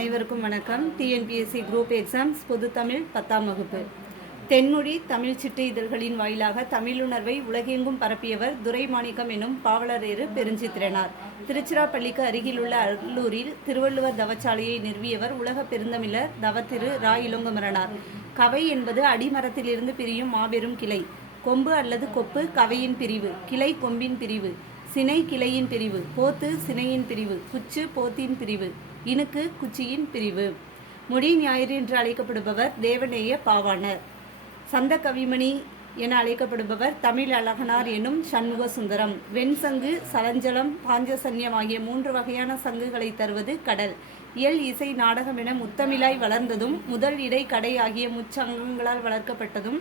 அனைவருக்கும் வணக்கம். TNPSC group exams பொதுத்தமிழ் பத்தாம் வகுப்பு. தென்மொழி தமிழ் சிட்டு இதழ்களின் வாயிலாக தமிழுணர்வை உலகெங்கும் பரப்பியவர் துரைமாணிக்கம் எனும் பாவலரேறு பெருஞ்சித்திரனார். திருச்சிராப்பள்ளிக்கு அருகிலுள்ள அல்லூரில் திருவள்ளுவர் தவச்சாலையை நிறுவியவர் உலக பெருந்தமிழர் தவத்திரு ரா. இளங்குமரனார். கவை என்பது அடிமரத்திலிருந்து பிரியும் மாபெரும் கிளை. கொம்பு அல்லது கொப்பு கவையின் பிரிவு கிளை கொம்பின் பிரிவு. சினை கிளையின் பிரிவு. போத்து சினையின் பிரிவு. குச்சு போத்தின் பிரிவு. இணுக்கு குச்சியின் பிரிவு. மொழி ஞாயிறு என்று அழைக்கப்படுபவர் தேவநேய பாவாணர். சந்த கவிமணி என அழைக்கப்படுபவர் தமிழ் அழகனார் எனும் சண்முக சுந்தரம். வெண்சங்கு சலஞ்சலம் பாஞ்சசன்யம் ஆகிய மூன்று வகையான சங்குகளை தருவது கடல். இயல் இசை நாடகம் என முத்தமிழாய் வளர்ந்ததும் முதல் இடை கடை ஆகிய முச்சங்கங்களால் வளர்க்கப்பட்டதும்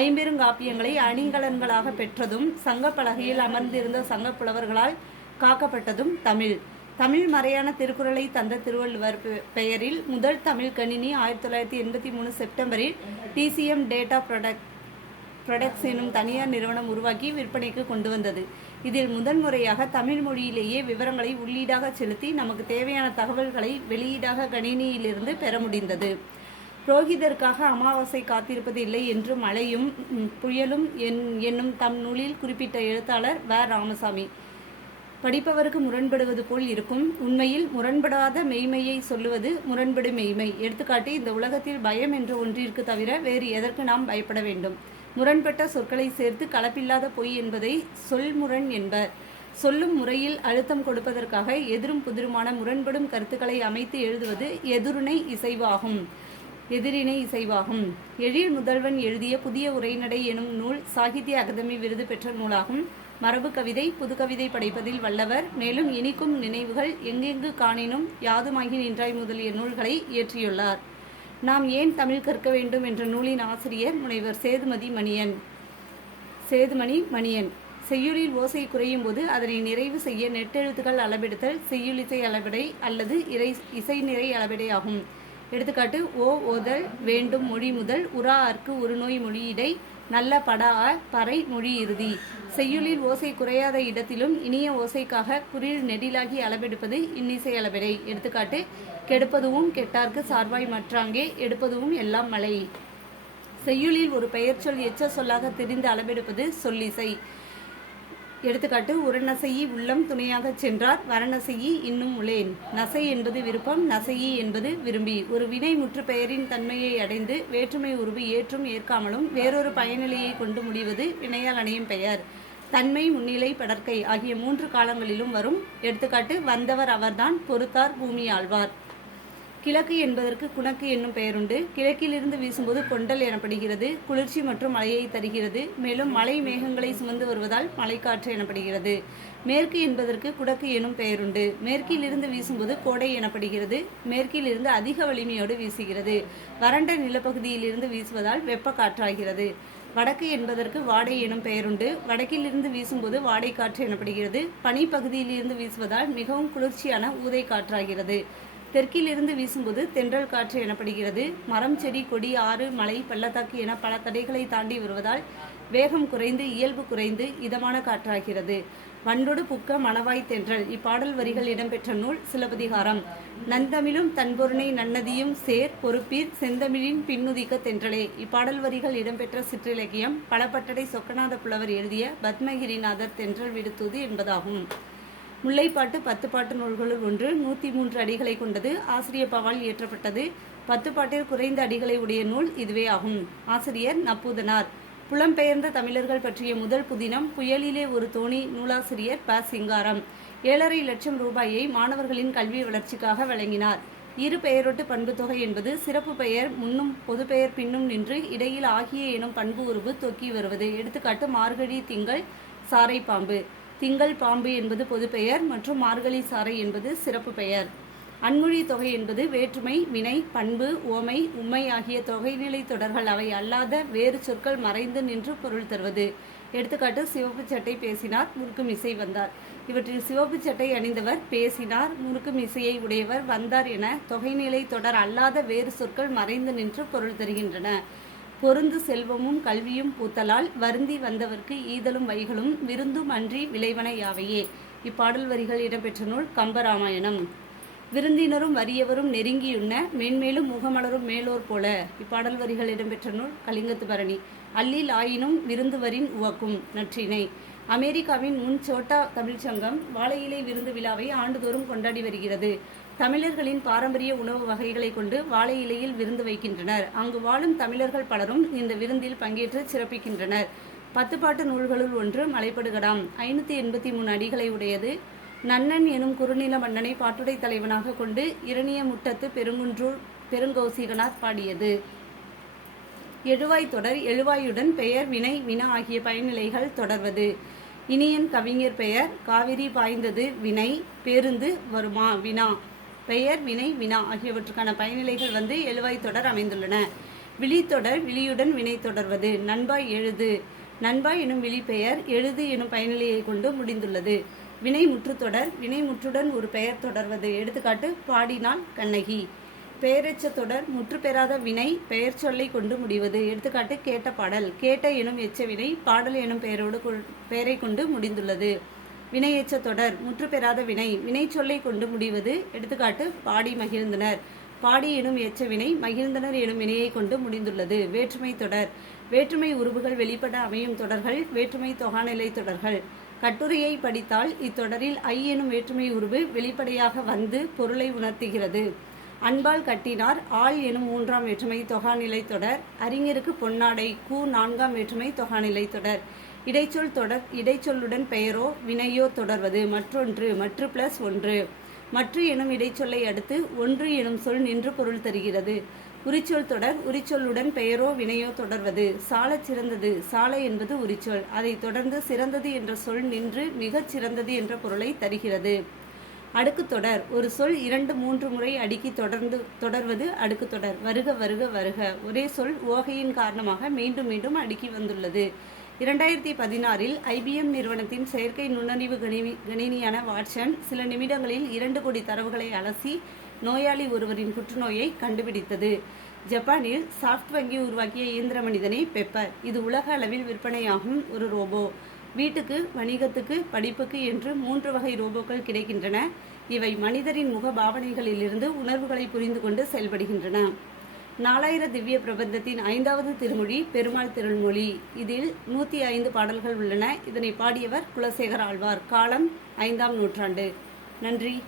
ஐம்பெருங்காப்பியங்களை அணிகலன்களாக பெற்றதும் சங்கப்பலகையில் அமர்ந்திருந்த சங்கப்புலவர்களால் காக்கப்பட்டதும் தமிழ். தமிழ் மறையான திருக்குறளை தந்த திருவள்ளுவர் பெயரில் முதல் தமிழ் கணினி ஆயிரத்தி தொள்ளாயிரத்தி எண்பத்தி மூணு செப்டம்பரில் டிசிஎம் டேட்டா ப்ரொடக்ட் ப்ரொடக்ட்ஸ் எனும் தனியார் நிறுவனம் உருவாக்கி விற்பனைக்கு கொண்டு வந்தது. இதில் முதன் முறையாக தமிழ் மொழியிலேயே விவரங்களை உள்ளீடாக செலுத்தி நமக்கு தேவையான தகவல்களை வெளியீடாக கணினியிலிருந்து பெற முடிந்தது. புரோகிதருக்காக அமாவாசை காத்திருப்பது இல்லை என்று மழையும் புயலும் என் என்னும் தம் நூலில் குறிப்பிட்ட எழுத்தாளர் வ. ராமசாமி. படிப்பவருக்கு முரண்படுவது போல் இருக்கும். உண்மையில் முரண்படாத மெய்மையை சொல்லுவது முரண்படு மெய்மை. எடுத்துக்காட்டு இந்த உலகத்தில் பயம் என்ற ஒன்றிற்கு தவிர வேறு எதற்கு நாம் பயப்பட வேண்டும்? முரண்பட்ட சொற்களை சேர்த்து கலப்பில்லாத பொய் என்பதை சொல்முரண் என்பர். சொல்லும் முறையில் அழுத்தம் கொடுப்பதற்காக எதிரும் புதிருமான முரண்படும் கருத்துக்களை அமைத்து எழுதுவது எதிருணை இசைவாகும். எதிரினை இசைவாகும். எழில் முதல்வன் எழுதிய புதிய உரைநடை எனும் நூல் சாகித்ய அகாதமி விருது பெற்ற நூலாகும். மரபு கவிதை புதுக்கவிதை படைப்பதில் வல்லவர். மேலும் இனிக்கும் நினைவுகள் எங்கெங்கு காணினும் யாதுமாகி நின்றாய் முதலிய நூல்களை இயற்றியுள்ளார். நாம் ஏன் தமிழ் கற்க வேண்டும் என்ற நூலின் ஆசிரியர் முனைவர் சேதுமதி மணியன். சேதுமணி மணியன். செய்யுளில் ஓசை குறையும் போது அதனை நிறைவு செய்ய நெட்டெழுத்துக்கள் அளவெடுத்தல் செய்யுளிசை அளவிடை அல்லது இறை இசை நிறை அளவிடை ஆகும். எடுத்துக்காட்டு ஓ ஓதல் வேண்டும் மொழி முதல் உரா அற்கு ஒரு நோய் மொழியிடை நல்ல படா பறை மொழி இறுதி. செய்யுளில் ஓசை குறையாத இடத்திலும் இனிய ஓசைக்காக குறில் நெடிலாகி அளவெடுப்பது இன்னிசை அளவிடை. எடுத்துக்காட்டு கெடுப்பதுவும் கெட்டார்க்கு சார்வாய் மற்றாங்கே எடுப்பதுவும் எல்லாம் மழை. செய்யுளில் ஒரு பெயர்ச்சொல் எச்ச சொல்லாக தெரிந்து அளபெடுப்பது சொல்லிசை. எடுத்துக்காட்டு உரநசையி உள்ளம் துணையாகச் சென்றார் வரநசையி இன்னும் உளேன் நசை என்பது விருப்பம் நசையி என்பது விரும்பி. ஒரு வினை முற்று பெயரின் தன்மையை அடைந்து வேற்றுமை உருவு ஏற்றும் ஏற்காமலும் வேறொரு பயனிலையை கொண்டு முடிவது வினையால் அணையும் பெயர். தன்மை முன்னிலை படற்கை ஆகிய மூன்று காலங்களிலும் வரும். எடுத்துக்காட்டு வந்தவர் அவர்தான் பொறுத்தார் பூமி ஆழ்வார். கிழக்கு என்பதற்கு குணக்கு என்னும் பெயருண்டு. கிழக்கிலிருந்து வீசும்போது கொண்டல் எனப்படுகிறது. குளிர்ச்சி மற்றும் மழையை தருகிறது. மேலும் மழை மேகங்களை சுமந்து வருவதால் மழைக்காற்று எனப்படுகிறது. மேற்கு என்பதற்கு குடக்கு எனும் பெயருண்டு. மேற்கிலிருந்து வீசும்போது கோடை எனப்படுகிறது. மேற்கிலிருந்து அதிக வலிமையோடு வீசுகிறது. வறண்ட நிலப்பகுதியிலிருந்து வீசுவதால் வெப்ப காற்றாகிறது. வடக்கு என்பதற்கு வாடை எனும் பெயருண்டு. வடக்கிலிருந்து வீசும்போது வாடை காற்று எனப்படுகிறது. பனிப்பகுதியிலிருந்து வீசுவதால் மிகவும் குளிர்ச்சியான ஊதை காற்றாகிறது தெற்கிலிருந்து வீசும்போது தென்றல் காற்று எனப்படுகிறது. மரம் செடி கொடி ஆறு மலை பள்ளத்தாக்கு என பல தடைகளை தாண்டி வருவதால் வேகம் குறைந்து இயல்பு குறைந்து இதமான காற்றாகிறது. வண்டொடு புக்க மணவாய் தென்றல் இப்பாடல் வரிகள் இடம்பெற்ற நூல் சிலப்பதிகாரம். நந்தமிழும் தன்பொருணை நன்னதியும் சேர் பொறுப்பீர் செந்தமிழின் பின்னுதிக்க தென்றலே. இப்பாடல் வரிகள் இடம்பெற்ற சிற்றிலக்கியம் பலபட்டடை சொக்கநாத புலவர் எழுதிய பத்மகிரிநாதர் தென்றல் விடுத்தூது என்பதாகும். முல்லைப்பாட்டு பத்து பாட்டு நூல்களுள் ஒன்று நூற்றி மூன்று அடிகளை கொண்டது. ஆசிரியர் பவால் இயற்றப்பட்டது. பத்து பாட்டில் குறைந்த அடிகளை உடைய நூல் இதுவே ஆகும். ஆசிரியர் நப்பூதனார். புலம்பெயர்ந்த தமிழர்கள் பற்றிய முதல் புதினம் புயலிலே ஒரு தோணி நூலாசிரியர் ப. சிங்காரம். ஏழரை லட்சம் ரூபாயை மாணவர்களின் கல்வி வளர்ச்சிக்காக வழங்கினார். இரு பெயரொட்டு பண்புத்தொகை என்பது சிறப்பு பெயர் முன்னும் பொது பெயர் பின்னும் நின்று இடையில் ஆகிய எனும் பண்பு உருவு தொக்கி வருவது. எடுத்துக்காட்டு மார்கழி திங்கள் சாரை பாம்பு. திங்கள் பாம்பு என்பது பொதுப்பெயர் மற்றும் மார்கழி சாறை என்பது சிறப்பு பெயர். அன்மொழி தொகை என்பது வேற்றுமை வினை பண்பு ஓமை உம்மை ஆகிய தொகைநிலை தொடர்கள் அவை அல்லாத வேறு சொற்கள் மறைந்து நின்று பொருள் தருவது. எடுத்துக்காட்டு சிவப்பு சட்டை பேசினார் முறுக்கும் இசை வந்தார். இவற்றில் சிவப்பு சட்டை அணிந்தவர் பேசினார் முறுக்கும் இசையை உடையவர் வந்தார் என தொகைநிலை தொடர் அல்லாத வேறு சொற்கள் மறைந்து நின்று பொருள் தருகின்றன. பொருந்து செல்வமும் கல்வியும் பூத்தலால் வருந்தி வந்தவர்க்கு ஈதலும் வைகளும் விருந்தும் அன்றி விளைவன யாவையே. இப்பாடல் வரிகள் இடம்பெற்ற நூல் கம்பராமாயணம். விருந்தினரும் வறியவரும் நெருங்கியுண்ண மென்மேலும் முகமலரும் மேலோர் போல. இப்பாடல் வரிகள் இடம்பெற்ற நூல் கலிங்கத்து பரணி அல்லில் ஆயினும் விருந்துவரின் உவக்கும் நற்றினை. அமெரிக்காவின் முன் சோட்டா தமிழ்ச்சங்கம் வாழை இலை விருந்து விழாவை ஆண்டுதோறும் கொண்டாடி வருகிறது. தமிழர்களின் பாரம்பரிய உணவு வகைகளை கொண்டு வாழை இலையில் விருந்து வைக்கின்றனர். அங்கு வாழும் தமிழர்கள் பலரும் இந்த விருந்தில் பங்கேற்று சிறப்பிக்கின்றனர். பத்து பாட்டு நூல்களுள் ஒன்று மலைப்படுகடாம். ஐநூற்றி எண்பத்தி மூணு அடிகளை உடையது. நன்னன் எனும் குறுநில மன்னனை பாட்டுடை தலைவனாக கொண்டு இரணிய முட்டத்து பெருங்குன்றூர் பெருங்கௌசிகனார் பாடியது. எழுவாய் தொடர் எழுவாயுடன் பெயர் வினை வினா ஆகிய பயனிலைகள் தொடர்வது. இனியன் கவிஞர் பெயர் காவிரி பாய்ந்தது வினை பேருந்து வருமா வினா. பெயர் வினை வினா ஆகியவற்றுக்கான பயனிலைகள் வந்து எழுவாய் தொடர் அமைந்துள்ளன. விழித்தொடர் விழியுடன் வினை தொடர்வது. நண்பாய் எழுது. நண்பாய் எனும் விழிப்பெயர் எழுது எனும் பயனிலையை கொண்டு முடிந்துள்ளது. வினை முற்றுத்தொடர் வினை முற்றுடன் ஒரு பெயர் தொடர்வது. எடுத்துக்காட்டு பாடினால் கண்ணகி. பெயரெச்ச தொடர் முற்று பெறாத வினை பெயர் சொல்லை கொண்டு முடிவது. எடுத்துக்காட்டு கேட்ட பாடல். கேட்ட எனும் எச்ச வினை பாடல் எனும் பெயரோடு பெயரை கொண்டு முடிந்துள்ளது. வினை எச்ச தொடர் முற்று பெறாத வினை வினை சொல்லை கொண்டு முடிவது. எடுத்துக்காட்டு பாடி மகிழ்ந்தனர். பாடி எனும் எச்ச வினை மகிழ்ந்தனர் எனும் வினையை கொண்டு முடிந்துள்ளது. வேற்றுமை தொடர். வேற்றுமை உருவுகள் வெளிப்பட அமையும் தொடர்கள் வேற்றுமை தொகாநிலை தொடர்கள். கட்டுரையை படித்தால் இத்தொடரில் ஐ எனும் வேற்றுமை உருவு வெளிப்படையாக வந்து பொருளை உணர்த்துகிறது. அன்பால் கட்டினார். ஆள் எனும் மூன்றாம் வேற்றுமை தொகாநிலை தொடர். அறிஞருக்கு பொன்னாடை. கூ நான்காம் வேற்றுமை தொகாநிலை தொடர். இடைச்சொல் தொடர் இடைச்சொல்லுடன் பெயரோ வினையோ தொடர்வது. மற்றொன்று மற்று பிளஸ் ஒன்று. மற்று எனும் இடைச்சொல்லை அடுத்து ஒன்று எனும் சொல் நின்று பொருள் தருகிறது. உரிச்சொல் தொடர் உரிச்சொல்லுடன் பெயரோ வினையோ தொடர்வது. சால சிறந்தது. சாலை என்பது உரிச்சொல். அதைத் தொடர்ந்து சிறந்தது என்ற சொல் நின்று மிகச் சிறந்தது என்ற பொருளை தருகிறது. அடுக்கு தொடர். ஒரு சொல் இரண்டு மூன்று முறை அடுக்கி தொடர்ந்து தொடர்வது அடுக்கு தொடர். வருக வருக வருக. ஒரே சொல் ஓகையின் காரணமாக மீண்டும் மீண்டும் அடுக்கி வந்துள்ளது. இரண்டாயிரத்தி பதினாறில் ஐபிஎம் நிறுவனத்தின் செயற்கை நுண்ணறிவு கணினி கணினியான வாட்சன் சில நிமிடங்களில் இரண்டு கோடி தரவுகளை அலசி நோயாளி ஒருவரின் புற்றுநோயை கண்டுபிடித்தது. ஜப்பானில் சாஃப்ட் வங்கி உருவாக்கிய இயந்திர மனிதனே பெப்பர். இது உலக அளவில் விற்பனையாகும் ஒரு ரோபோ. வீட்டுக்கு வணிகத்துக்கு படிப்புக்கு என்று மூன்று வகை ரோபோக்கள் கிடைக்கின்றன. இவை மனிதரின் முக பாவனைகளிலிருந்து உணர்வுகளை புரிந்து கொண்டு செயல்படுகின்றன. நாலாயிர திவ்ய பிரபந்தத்தின் ஐந்தாவது திருமொழி பெருமாள் திருமொழி இதில் நூற்றி ஐந்து பாடல்கள் உள்ளன. இதனை பாடியவர் குலசேகர் ஆழ்வார். காலம் ஐந்தாம் நூற்றாண்டு. நன்றி.